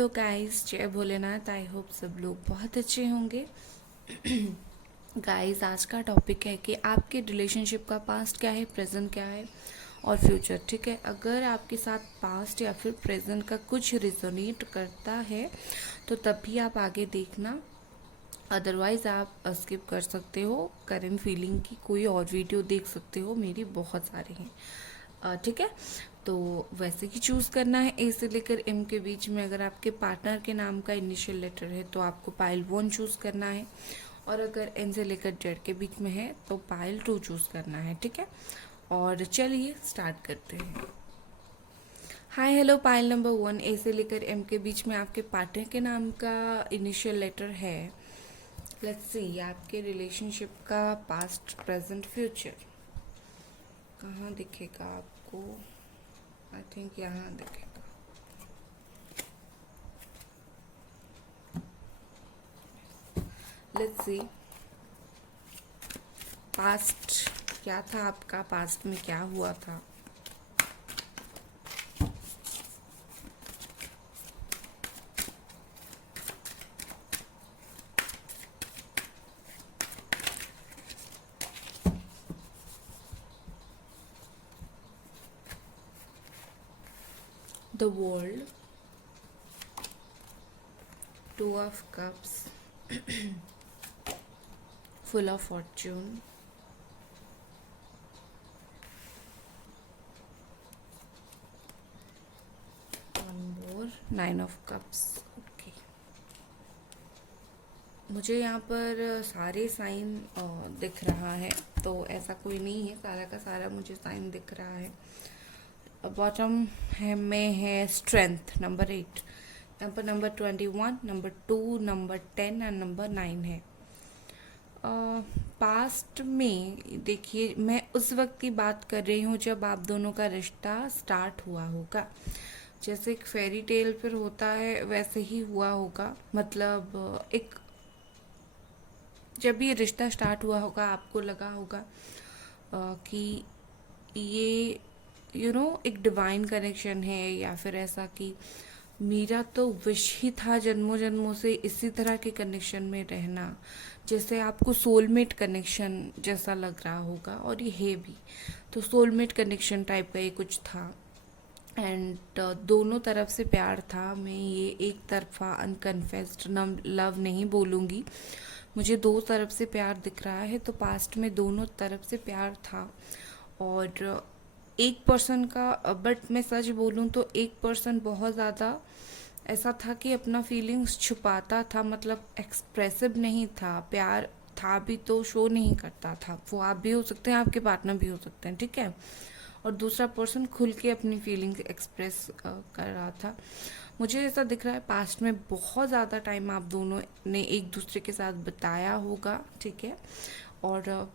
Hello guys, जय Bholenath. I hope सब लोग बहुत अच्छे होंगे। गाइस, आज का टॉपिक है कि आपके रिलेशनशिप का पास्ट क्या है, प्रेजेंट क्या है और फ्यूचर। ठीक है, अगर आपके साथ पास्ट या फिर प्रेजेंट का कुछ रिजोनेट करता है तो तभी आप आगे देखना, अदरवाइज़ आप स्किप कर सकते हो। करेंट फीलिंग की कोई और वीडियो देख सकते हो, मेरी बहुत सारी हैं। ठीक है, तो वैसे ही चूज़ करना है। ए से लेकर एम के बीच में अगर आपके पार्टनर के नाम का इनिशियल लेटर है तो आपको पाइल 1 चूज़ करना है, और अगर एन से लेकर जेड के बीच में है तो पाइल 2 चूज़ करना है। ठीक है, और चलिए स्टार्ट करते हैं। हाय हेलो, पाइल नंबर 1, ए से लेकर एम के बीच में आपके पार्टनर के नाम का इनिशियल लेटर है। लेट्स सी आपके रिलेशनशिप का पास्ट, प्रेजेंट, फ्यूचर कहाँ दिखेगा आपको। आई थिंक यहाँ दिखेगा। लेट्स सी पास्ट क्या था आपका, पास्ट में क्या हुआ था। The world, 2 of cups, full of Fortune, one more, 9 of cups. Okay, मुझे यहाँ पर सारे साइन दिख रहा है, तो ऐसा कोई नहीं है, सारा का सारा मुझे साइन दिख रहा है। बॉटम है में है strength number 8, number 21, number 2, number 10 and number 9 है। पास्ट में देखिए, मैं उस वक्त की बात कर रही हूँ जब आप दोनों का रिश्ता स्टार्ट हुआ होगा। जैसे एक फेरी टेल फिर होता है वैसे ही हुआ होगा। मतलब एक जब ये रिश्ता स्टार्ट हुआ होगा आपको लगा होगा कि ये एक डिवाइन कनेक्शन है, या फिर ऐसा कि मेरा तो विश ही था जन्मों जन्मों से इसी तरह के कनेक्शन में रहना। जैसे आपको सोलमेट कनेक्शन जैसा लग रहा होगा, और ये है भी। तो सोलमेट कनेक्शन टाइप का ये कुछ था। एंड दोनों तरफ से प्यार था। मैं ये एक तरफा अनकन्फेस्ड लव नहीं बोलूँगी, मुझे 2 तरफ से प्यार दिख रहा है। तो पास्ट में दोनों तरफ से प्यार था। और एक पर्सन का, बट मैं सच बोलूँ तो एक पर्सन बहुत ज़्यादा ऐसा था कि अपना फीलिंग्स छुपाता था, मतलब एक्सप्रेसिव नहीं था। प्यार था भी तो शो नहीं करता था। वो आप भी हो सकते हैं, आपके पार्टनर भी हो सकते हैं, ठीक है। और दूसरा पर्सन खुल के अपनी फीलिंग्स एक्सप्रेस कर रहा था। मुझे ऐसा दिख रहा है पास्ट में बहुत ज़्यादा टाइम आप दोनों ने एक दूसरे के साथ बिताया होगा, ठीक है। और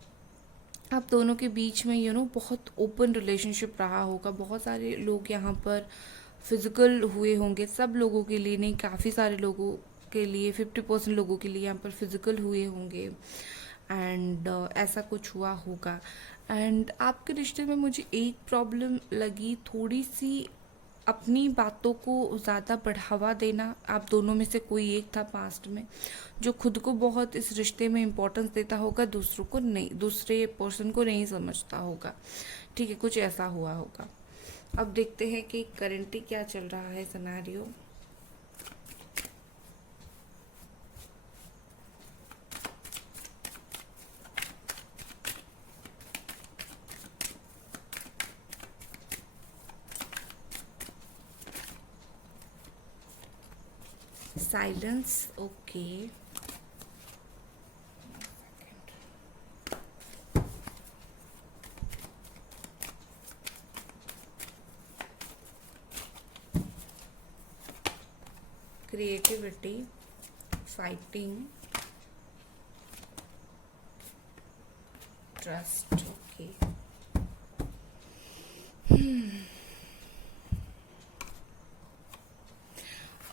आप दोनों के बीच में बहुत ओपन रिलेशनशिप रहा होगा। बहुत सारे लोग यहाँ पर फिजिकल हुए होंगे, सब लोगों के लिए नहीं, काफ़ी सारे लोगों के लिए, 50% लोगों के लिए यहाँ पर फिजिकल हुए होंगे। एंड ऐसा कुछ हुआ होगा। एंड आपके रिश्ते में मुझे एक प्रॉब्लम लगी थोड़ी सी, अपनी बातों को ज़्यादा बढ़ावा देना। आप दोनों में से कोई एक था पास्ट में जो खुद को बहुत इस रिश्ते में इम्पोर्टेंस देता होगा, दूसरों को नहीं, दूसरे पर्सन को नहीं समझता होगा, ठीक है। कुछ ऐसा हुआ होगा। अब देखते हैं कि करेंटली क्या चल रहा है scenario. Silence, okay. Creativity, fighting, trust, okay.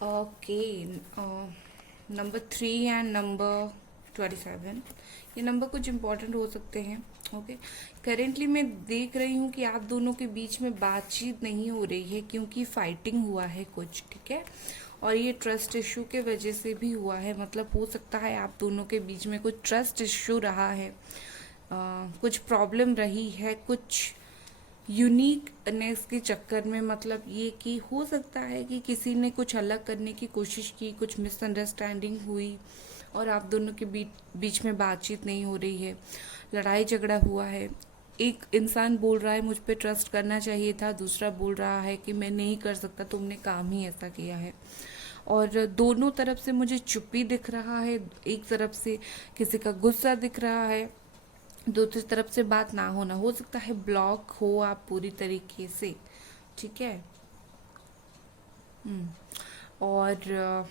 Okay, number 3 and number 27, ये नंबर कुछ इम्पोर्टेंट हो सकते हैं, ओके। करेंटली मैं देख रही हूँ कि आप दोनों के बीच में बातचीत नहीं हो रही है, क्योंकि फाइटिंग हुआ है कुछ, ठीक है। और ये ट्रस्ट इशू के वजह से भी हुआ है। मतलब हो सकता है आप दोनों के बीच में कुछ ट्रस्ट इशू रहा है, कुछ प्रॉब्लम रही है, कुछ यूनिकनेस के चक्कर में। मतलब ये कि हो सकता है कि किसी ने कुछ अलग करने की कोशिश की, कुछ मिसअंडरस्टैंडिंग हुई और आप दोनों के बीच में बातचीत नहीं हो रही है, लड़ाई झगड़ा हुआ है। एक इंसान बोल रहा है मुझ पे ट्रस्ट करना चाहिए था, दूसरा बोल रहा है कि मैं नहीं कर सकता, तुमने काम ही ऐसा किया है। और दोनों तरफ से मुझे चुप्पी दिख रहा है, एक तरफ से किसी का गुस्सा दिख रहा है, दूसरी तरफ से बात ना होना। हो सकता है ब्लॉक हो आप पूरी तरीके से, ठीक है। और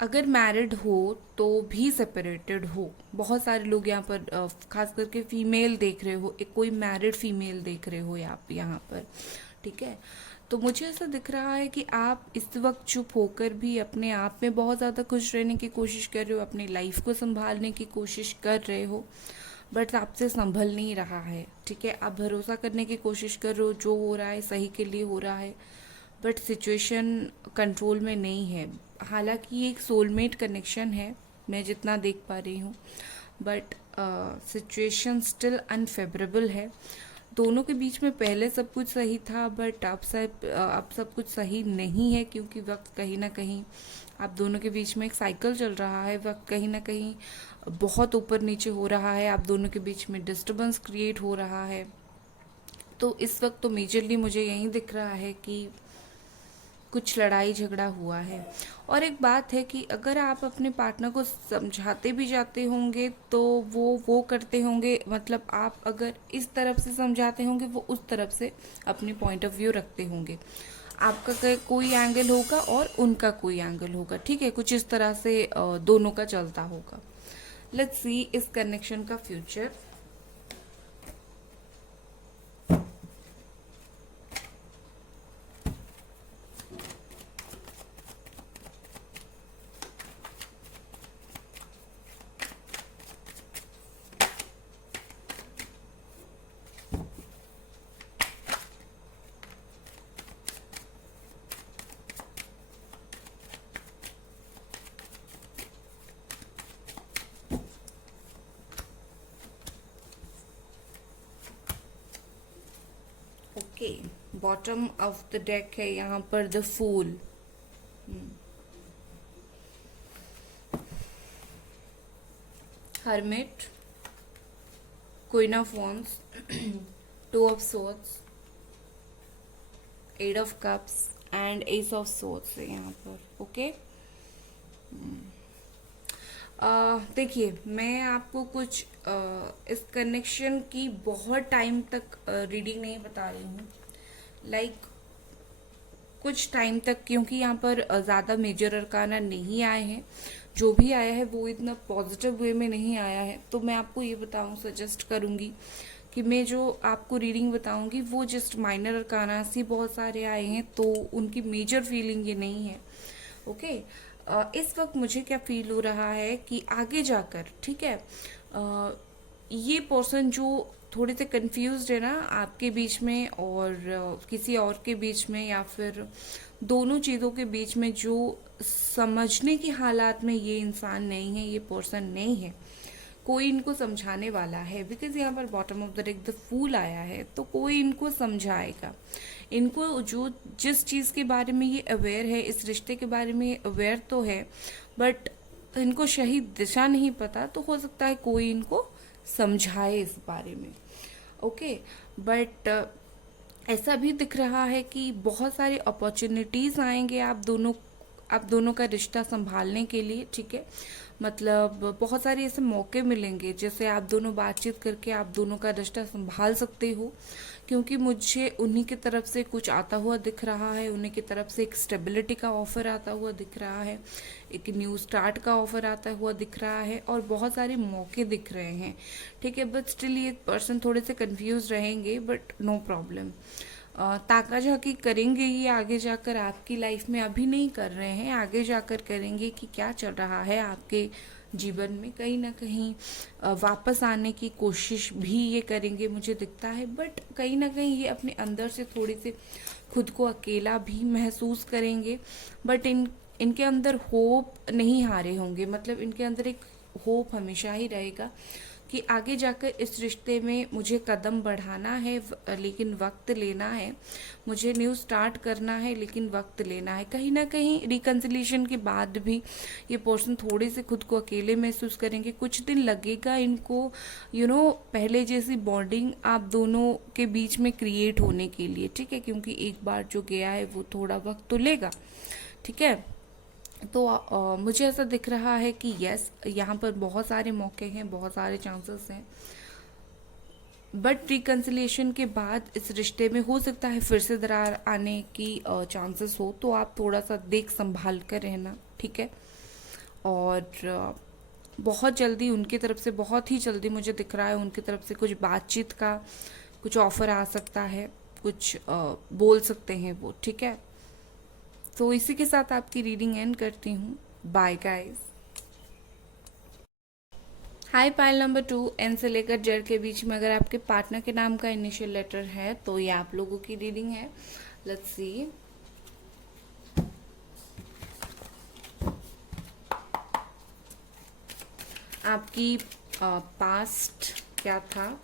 अगर मैरिड हो तो भी सेपरेटेड हो। बहुत सारे लोग यहाँ पर खास करके फीमेल देख रहे हो, एक कोई मैरिड फीमेल देख रहे हो आप यहाँ पर, ठीक है। तो मुझे ऐसा दिख रहा है कि आप इस वक्त चुप होकर भी अपने आप में बहुत ज़्यादा खुश रहने की कोशिश कर रहे हो, अपनी लाइफ को संभालने की कोशिश कर रहे हो, बट आपसे संभल नहीं रहा है, ठीक है। आप भरोसा करने की कोशिश कर रहे हो, जो हो रहा है सही के लिए हो रहा है, बट सिचुएशन कंट्रोल में नहीं है। हालांकि ये एक सोलमेट कनेक्शन है, मैं जितना देख पा रही हूँ, बट सिचुएशन स्टिल अनफेवरेबल है। दोनों के बीच में पहले सब कुछ सही था, बट अब सब कुछ सही नहीं है, क्योंकि वक्त कहीं ना कहीं आप दोनों के बीच में एक साइकिल चल रहा है। वक्त कहीं ना कहीं बहुत ऊपर नीचे हो रहा है, आप दोनों के बीच में डिस्टर्बेंस क्रिएट हो रहा है। तो इस वक्त तो मेजरली मुझे यही दिख रहा है कि कुछ लड़ाई झगड़ा हुआ है। और एक बात है कि अगर आप अपने पार्टनर को समझाते भी जाते होंगे तो वो करते होंगे, मतलब आप अगर इस तरफ से समझाते होंगे, वो उस तरफ से अपनी पॉइंट ऑफ व्यू रखते होंगे। आपका कोई एंगल होगा और उनका कोई एंगल होगा, ठीक है। कुछ इस तरह से दोनों का चलता होगा। लेट्स सी इस कनेक्शन का future. Okay, bottom of the deck है यहाँ पर the fool. Hermit, queen of wands, two of swords, eight of cups and ace of swords है यहाँ पर। ओके, देखिए मैं आपको कुछ इस कनेक्शन की बहुत टाइम तक रीडिंग नहीं बता रही हूँ, लाइक कुछ टाइम तक, क्योंकि यहाँ पर ज़्यादा मेजर अरकाना नहीं आए हैं। जो भी आया है वो इतना पॉजिटिव वे में नहीं आया है। तो मैं आपको ये सजेस्ट करूँगी कि मैं जो आपको रीडिंग बताऊँगी वो जस्ट माइनर अरकाना ही बहुत सारे आए हैं, तो उनकी मेजर फीलिंग ये नहीं है। ओके, इस वक्त मुझे क्या फील हो रहा है कि आगे जाकर, ठीक है, ये पर्सन जो थोड़े से कंफ्यूज्ड है ना आपके बीच में और किसी और के बीच में, या फिर दोनों चीज़ों के बीच में, जो समझने की हालात में ये इंसान नहीं है, ये पर्सन नहीं है। कोई इनको समझाने वाला है, बिकॉज यहाँ पर bottom of the deck the fool आया है, तो कोई इनको समझाएगा। इनको जो जिस चीज़ के बारे में ये अवेयर है, इस रिश्ते के बारे में ये अवेयर तो है, बट इनको सही दिशा नहीं पता। तो हो सकता है कोई इनको समझाए इस बारे में। ओके, बट ऐसा भी दिख रहा है कि बहुत सारी अपॉर्चुनिटीज़ आएंगे आप दोनों का रिश्ता संभालने के लिए, ठीक है। मतलब बहुत सारे ऐसे मौके मिलेंगे जैसे आप दोनों बातचीत करके आप दोनों का रिश्ता संभाल सकते हो, क्योंकि मुझे उन्हीं की तरफ से कुछ आता हुआ दिख रहा है। उन्हीं की तरफ से एक स्टेबिलिटी का ऑफर आता हुआ दिख रहा है, एक न्यू स्टार्ट का ऑफर आता हुआ दिख रहा है, और बहुत सारे मौके दिख रहे हैं, ठीक है। बट स्टिल ये पर्सन थोड़े से कंफ्यूज रहेंगे, बट नो प्रॉब्लम। ताका झाकी करेंगे ये आगे जाकर आपकी लाइफ में, अभी नहीं कर रहे हैं, आगे जाकर करेंगे कि क्या चल रहा है आपके जीवन में। कहीं ना कहीं वापस आने की कोशिश भी ये करेंगे, मुझे दिखता है, बट कहीं ना कहीं ये अपने अंदर से थोड़ी सी खुद को अकेला भी महसूस करेंगे, बट इनके अंदर होप नहीं हारे होंगे। मतलब इनके अंदर एक होप हमेशा ही रहेगा कि आगे जाकर इस रिश्ते में मुझे कदम बढ़ाना है, लेकिन वक्त लेना है। मुझे न्यू स्टार्ट करना है, लेकिन वक्त लेना है। कहीं ना कहीं रिकन्सिलिएशन के बाद भी ये पर्सन थोड़े से खुद को अकेले महसूस करेंगे। कुछ दिन लगेगा इनको पहले जैसी बॉन्डिंग आप दोनों के बीच में क्रिएट होने के लिए, ठीक है, क्योंकि एक बार जो गया है वो थोड़ा वक्त तो लेगा, ठीक है। तो मुझे ऐसा दिख रहा है कि यस, यहाँ पर बहुत सारे मौके हैं, बहुत सारे चांसेस हैं, बट रिकन्सिलिएशन के बाद इस रिश्ते में हो सकता है फिर से दरार आने की चांसेस हो। तो आप थोड़ा सा देख संभाल कर रहना, ठीक है। और बहुत जल्दी उनकी तरफ से, बहुत ही जल्दी मुझे दिख रहा है उनकी तरफ से कुछ बातचीत का कुछ ऑफर आ सकता है, कुछ बोल सकते हैं वो, ठीक है। तो इसी के साथ आपकी रीडिंग एंड करती हूँ। Bye guys. Hi pile number 2, N से लेकर जेड के बीच में अगर आपके पार्टनर के नाम का इनिशियल लेटर है तो ये आप लोगों की रीडिंग है। Let's see. आपकी पास्ट क्या था,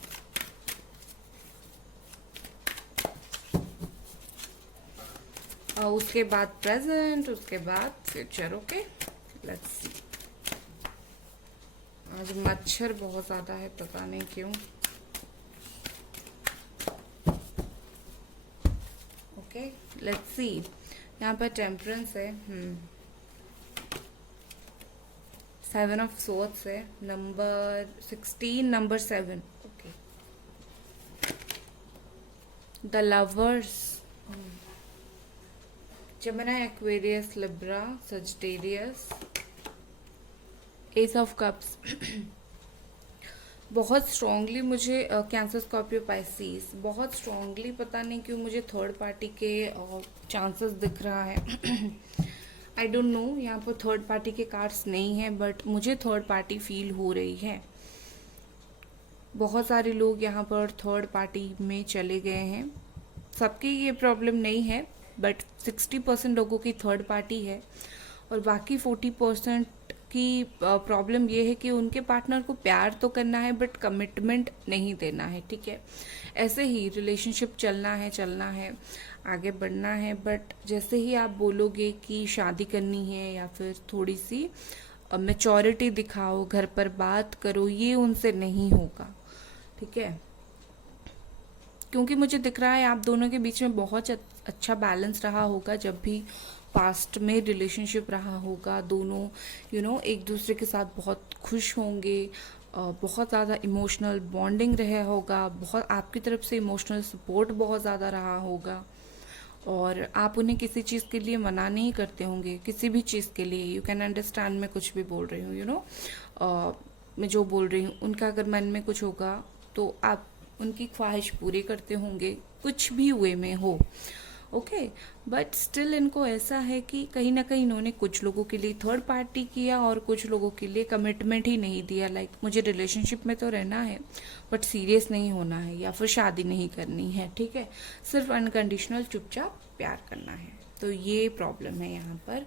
उसके बाद प्रेजेंट, उसके बाद फ्यूचर। Okay, let's see. आज मच्छर बहुत ज्यादा है, पता नहीं क्यों। Okay, let's see. यहाँ पर टेम्परेंस है, 7 ऑफ सोर्ड्स है, number 16, number 7। Okay, the lovers, Gemini, Aquarius, Libra, Sagittarius, S of cups. बहुत स्ट्रांगली मुझे कैंसर, स्कॉर्पियो, पाइसिस, बहुत स्ट्रांगली, पता नहीं क्यों मुझे थर्ड पार्टी के चांसेस दिख रहा है। आई डोंट नो, यहाँ पर थर्ड पार्टी के कार्ड्स नहीं है, बट मुझे थर्ड पार्टी फील हो रही है। बहुत सारे लोग यहाँ पर थर्ड पार्टी में चले गए हैं। सबकी ये प्रॉब्लम नहीं है, बट 60% लोगों की थर्ड पार्टी है, और बाकी 40% की प्रॉब्लम ये है कि उनके पार्टनर को प्यार तो करना है बट कमिटमेंट नहीं देना है, ठीक है। ऐसे ही रिलेशनशिप चलना है, आगे बढ़ना है, बट जैसे ही आप बोलोगे कि शादी करनी है या फिर थोड़ी सी मैच्योरिटी दिखाओ, घर पर बात करो, ये उनसे नहीं होगा, ठीक है। क्योंकि मुझे दिख रहा है आप दोनों के बीच में बहुत अच्छा बैलेंस रहा होगा। जब भी पास्ट में रिलेशनशिप रहा होगा, दोनों एक दूसरे के साथ बहुत खुश होंगे, बहुत ज़्यादा इमोशनल बॉन्डिंग रहा होगा, बहुत आपकी तरफ से इमोशनल सपोर्ट बहुत ज़्यादा रहा होगा, और आप उन्हें किसी चीज़ के लिए मना नहीं करते होंगे, किसी भी चीज़ के लिए। यू कैन अंडरस्टैंड मैं कुछ भी बोल रही हूँ, मैं जो बोल रही हूँ, उनका अगर मन में कुछ होगा तो आप उनकी ख्वाहिश पूरी करते होंगे, कुछ भी वे में हो, ओके। बट स्टिल इनको ऐसा है कि कहीं ना कहीं इन्होंने कुछ लोगों के लिए थर्ड पार्टी किया और कुछ लोगों के लिए कमिटमेंट ही नहीं दिया। लाइक मुझे रिलेशनशिप में तो रहना है बट सीरियस नहीं होना है, या फिर शादी नहीं करनी है, ठीक है, सिर्फ अनकंडीशनल चुपचाप प्यार करना है। तो ये प्रॉब्लम है यहाँ पर,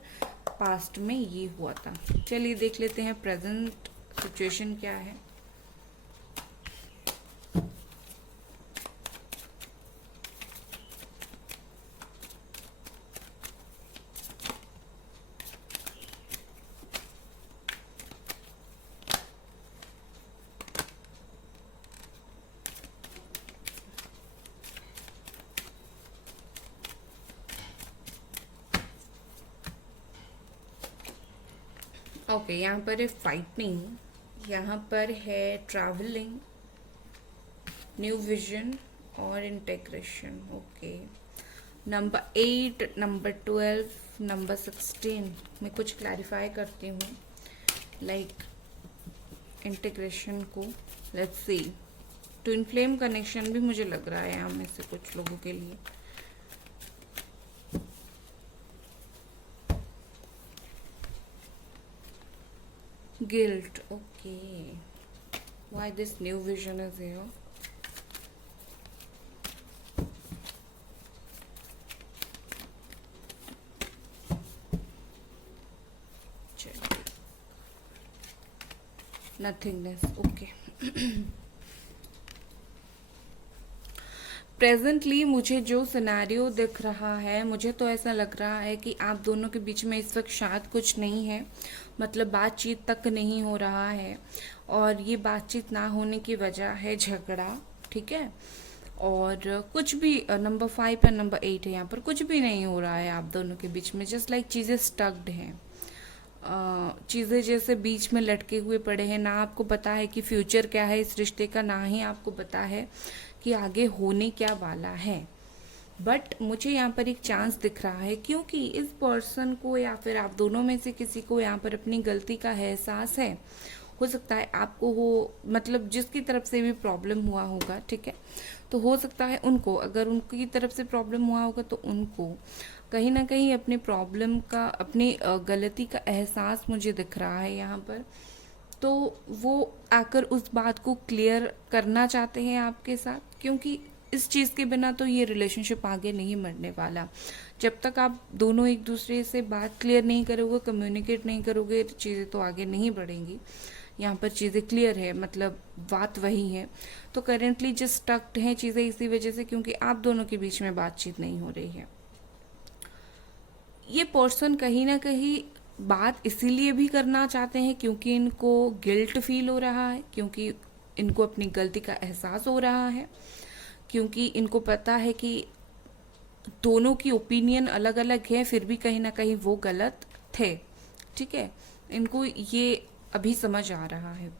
पास्ट में ये हुआ था। चलिए देख लेते हैं प्रेजेंट सिचुएशन क्या है। ओके, यहाँ पर है फाइटिंग, यहाँ पर है ट्रैवलिंग, न्यू विजन और integration. Okay, number 8, number 12, number 16 मैं कुछ क्लैरिफाई करती हूँ, लाइक इंटीग्रेशन को। Let's see, twin flame connection भी मुझे लग रहा है यहाँ में से कुछ लोगों के लिए। Guilt, okay. Why this new vision is here? Nothingness, okay. Presently मुझे जो सिनेरियो दिख रहा है, मुझे तो ऐसा लग रहा है कि आप दोनों के बीच में इस वक्त शायद कुछ नहीं है, मतलब बातचीत तक नहीं हो रहा है, और ये बातचीत ना होने की वजह है झगड़ा, ठीक है। और कुछ भी नंबर 5 और नंबर 8 है, यहाँ पर कुछ भी नहीं हो रहा है आप दोनों के बीच में, जस्ट लाइक चीज़ें स्टक्ड हैं। चीज़ें जैसे बीच में लटके हुए पड़े हैं, ना आपको पता है कि फ्यूचर क्या है इस रिश्ते का, ना ही आपको पता है कि आगे होने क्या वाला है। बट मुझे यहाँ पर एक चांस दिख रहा है, क्योंकि इस पर्सन को या फिर आप दोनों में से किसी को यहाँ पर अपनी गलती का एहसास है। हो सकता है आपको हो, मतलब जिसकी तरफ से भी प्रॉब्लम हुआ होगा, ठीक है, तो हो सकता है उनको, अगर उनकी तरफ से प्रॉब्लम हुआ होगा तो उनको कहीं ना कहीं अपने प्रॉब्लम का, अपनी गलती का एहसास मुझे दिख रहा है यहाँ पर। तो वो आकर उस बात को क्लियर करना चाहते हैं आपके साथ, क्योंकि इस चीज़ के बिना तो ये रिलेशनशिप आगे नहीं बढ़ने वाला। जब तक आप दोनों एक दूसरे से बात क्लियर नहीं करोगे, कम्युनिकेट नहीं करोगे, तो चीज़ें तो आगे नहीं बढ़ेंगी। यहाँ पर चीज़ें क्लियर है, मतलब बात वही है। तो करेंटली जस्ट स्टक्ड हैं चीज़ें इसी वजह से, क्योंकि आप दोनों के बीच में बातचीत नहीं हो रही है। ये पर्सन कहीं ना कहीं बात इसीलिए भी करना चाहते हैं क्योंकि इनको गिल्ट फील हो रहा है, क्योंकि इनको अपनी गलती का एहसास हो रहा है, क्योंकि इनको पता है कि दोनों की ओपिनियन अलग अलग है, फिर भी कहीं ना कहीं वो गलत थे, ठीक है। इनको ये अभी समझ आ रहा है।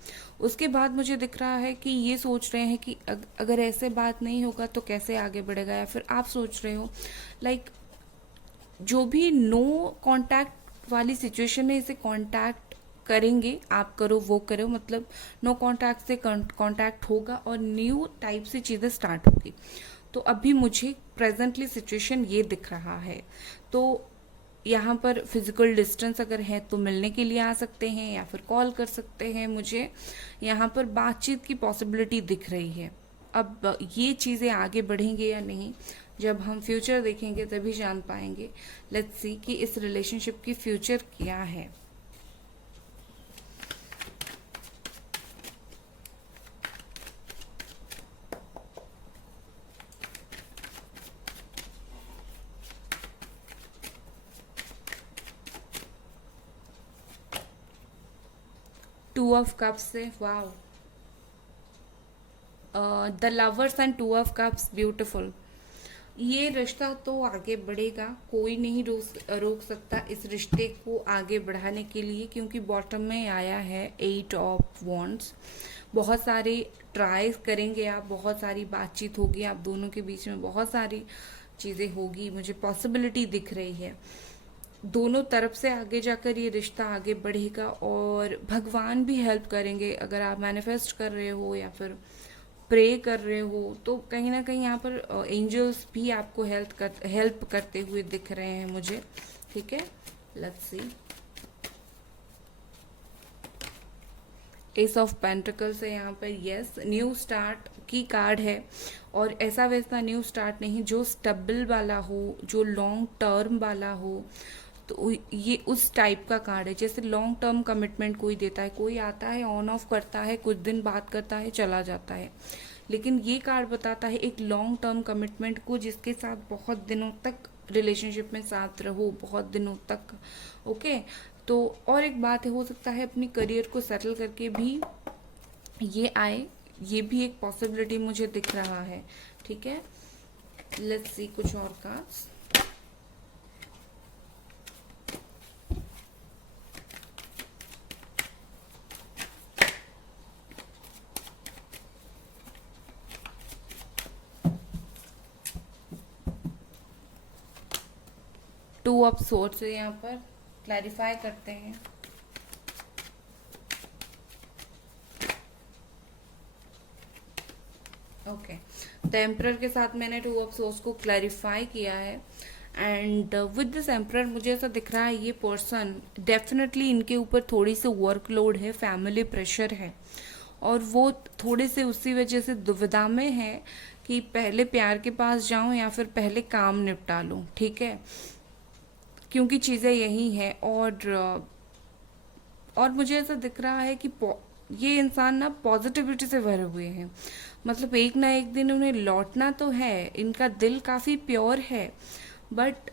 उसके बाद मुझे दिख रहा है कि ये सोच रहे हैं कि अगर ऐसे बात नहीं होगा तो कैसे आगे बढ़ेगा, या फिर आप सोच रहे हो लाइक जो भी नो कांटेक्ट वाली सिचुएशन है, इसे कांटेक्ट करेंगे, आप करो वो करो, मतलब नो कांटेक्ट से कांटेक्ट होगा और न्यू टाइप से चीज़ें स्टार्ट होगी। तो अभी मुझे प्रेजेंटली सिचुएशन ये दिख रहा है। तो यहाँ पर फिजिकल डिस्टेंस अगर है तो मिलने के लिए आ सकते हैं या फिर कॉल कर सकते हैं। मुझे यहाँ पर बातचीत की पॉसिबिलिटी दिख रही है। अब ये चीज़ें आगे बढ़ेंगे या नहीं, जब हम फ्यूचर देखेंगे तभी जान पाएंगे। लेट्स सी कि इस रिलेशनशिप की फ्यूचर क्या है। टू ऑफ कप्स से, wow, the lovers and two of cups, beautiful. ये रिश्ता तो आगे बढ़ेगा, कोई नहीं रोक सकता इस रिश्ते को आगे बढ़ाने के लिए, क्योंकि बॉटम में आया है 8 ऑफ वॉन्ड्स। बहुत सारे ट्राई करेंगे आप, बहुत सारी बातचीत होगी आप दोनों के बीच में, बहुत सारी चीज़ें होगी, मुझे पॉसिबिलिटी दिख रही है। दोनों तरफ से आगे जाकर ये रिश्ता आगे बढ़ेगा और भगवान भी हेल्प करेंगे। अगर आप मैनिफेस्ट कर रहे हो या फिर प्रे कर रहे हो तो कहीं ना कहीं यहाँ पर एंजल्स भी आपको हेल्प करते हुए दिख रहे हैं मुझे, ठीक है। Let's see, S of pentacles है यहाँ पर, यस, न्यू स्टार्ट की कार्ड है। और ऐसा वैसा न्यू स्टार्ट नहीं, जो स्टेबल वाला हो, जो लॉन्ग टर्म वाला हो, तो ये उस टाइप का कार्ड है। जैसे लॉन्ग टर्म कमिटमेंट कोई देता है, कोई आता है ऑन ऑफ करता है, कुछ दिन बात करता है चला जाता है, लेकिन ये कार्ड बताता है एक लॉन्ग टर्म कमिटमेंट को, जिसके साथ बहुत दिनों तक रिलेशनशिप में साथ रहो, बहुत दिनों तक, ओके। तो और एक बात है, हो सकता है अपनी करियर को सेटल करके भी ये आए, ये भी एक पॉसिबिलिटी मुझे दिख रहा है, ठीक है। लेट्स सी कुछ और कार्ड्स। टू ऑफ सोर्ड्स है यहाँ पर, क्लैरिफाई करते हैं। ओके, द एम्परर के साथ मैंने टू ऑफ सोर्स को क्लैरिफाई किया है। एंड विद दिस एम्परर मुझे ऐसा दिख रहा है ये पर्सन डेफिनेटली, इनके ऊपर थोड़ी सी वर्कलोड है, फैमिली प्रेशर है, और वो थोड़े से उसी वजह से दुविधा में है कि पहले प्यार के पास जाऊं या फिर पहले काम निपटा लूं, ठीक है, क्योंकि चीज़ें यही हैं। और मुझे ऐसा दिख रहा है कि ये इंसान ना पॉजिटिविटी से भरे हुए हैं, मतलब एक ना एक दिन उन्हें लौटना तो है, इनका दिल काफ़ी प्योर है, बट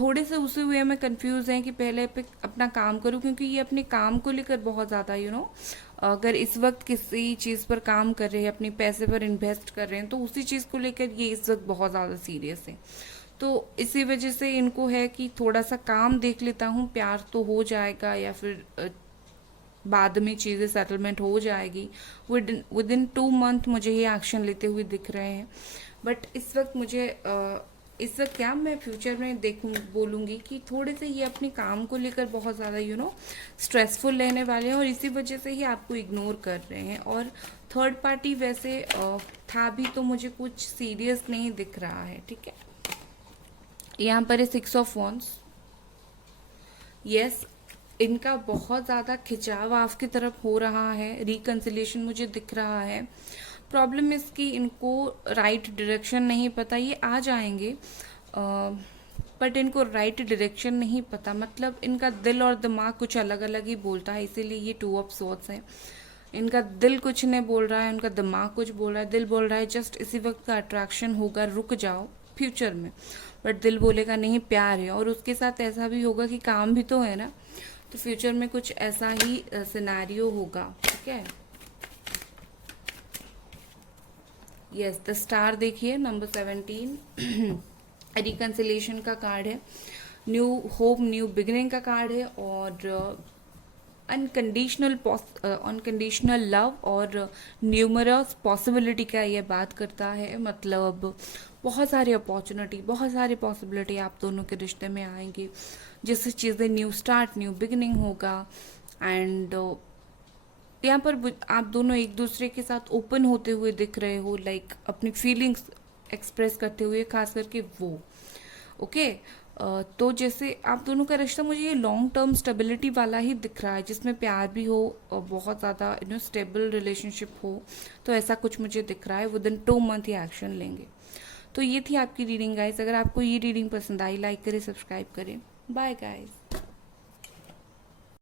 थोड़े से उसी वे में कंफ्यूज हैं कि पहले पे अपना काम करूं, क्योंकि ये अपने काम को लेकर बहुत ज़्यादा अगर इस वक्त किसी चीज़ पर काम कर रहे हैं, अपने पैसे पर इन्वेस्ट कर रहे हैं, तो उसी चीज़ को लेकर ये इस वक्त बहुत ज़्यादा सीरियस है। तो इसी वजह से इनको है कि थोड़ा सा काम देख लेता हूँ, प्यार तो हो जाएगा या फिर बाद में चीज़ें सेटलमेंट हो जाएगी। विद इन 2 मंथ मुझे ये एक्शन लेते हुए दिख रहे हैं, बट इस वक्त मुझे इस वक्त क्या मैं फ्यूचर में देखूँ बोलूँगी कि थोड़े से ये अपने काम को लेकर बहुत ज़्यादा स्ट्रेसफुल रहने वाले हैं, और इसी वजह से ही आपको इग्नोर कर रहे हैं। और थर्ड पार्टी वैसे था भी तो मुझे कुछ सीरियस नहीं दिख रहा है, ठीक है। यहाँ पर है 6 ऑफ वॉन्ड्स। यस, इनका बहुत ज़्यादा खिंचाव आपकी तरफ हो रहा है, रिकन्सिलिएशन मुझे दिख रहा है। प्रॉब्लम इसकी इनको राइट डायरेक्शन नहीं पता, ये आ जाएंगे बट इनको राइट डायरेक्शन नहीं पता, मतलब इनका दिल और दिमाग कुछ अलग अलग ही बोलता है, इसीलिए ये 2 ऑफ स्वॉर्ड्स है। इनका दिल कुछ नहीं बोल रहा है, उनका दिमाग कुछ बोल रहा है। दिल बोल रहा है जस्ट इसी वक्त का अट्रैक्शन होगा, रुक जाओ फ्यूचर में, बट दिल बोलेगा नहीं प्यार है। और उसके साथ ऐसा भी होगा कि काम भी तो है ना, तो फ्यूचर में कुछ ऐसा ही सिनेरियो होगा, ठीक है। यस, द स्टार देखिए, नंबर 17 रिकन्सिलेशन का कार्ड है, न्यू होप, न्यू बिगिनिंग का कार्ड है, और अनकंडीशनल लव और न्यूमरस पॉसिबिलिटी का ये बात करता है। मतलब बहुत सारी अपॉर्चुनिटी, बहुत सारी पॉसिबिलिटी आप दोनों के रिश्ते में आएंगी, जिससे चीज़ें न्यू स्टार्ट, न्यू बिगिनिंग होगा। एंड यहाँ पर आप दोनों एक दूसरे के साथ ओपन होते हुए दिख रहे हो, लाइक अपनी फीलिंग्स एक्सप्रेस करते हुए, खास करके वो ओके। तो जैसे आप दोनों का रिश्ता मुझे ये लॉन्ग टर्म स्टेबिलिटी वाला ही दिख रहा है, जिसमें प्यार भी हो और बहुत ज़्यादा स्टेबल रिलेशनशिप हो, तो ऐसा कुछ मुझे दिख रहा है। विद इन 2 मंथ ये एक्शन लेंगे। तो ये थी आपकी रीडिंग गाइस। अगर आपको ये रीडिंग पसंद आई, लाइक करें, सब्सक्राइब करें। Bye guys.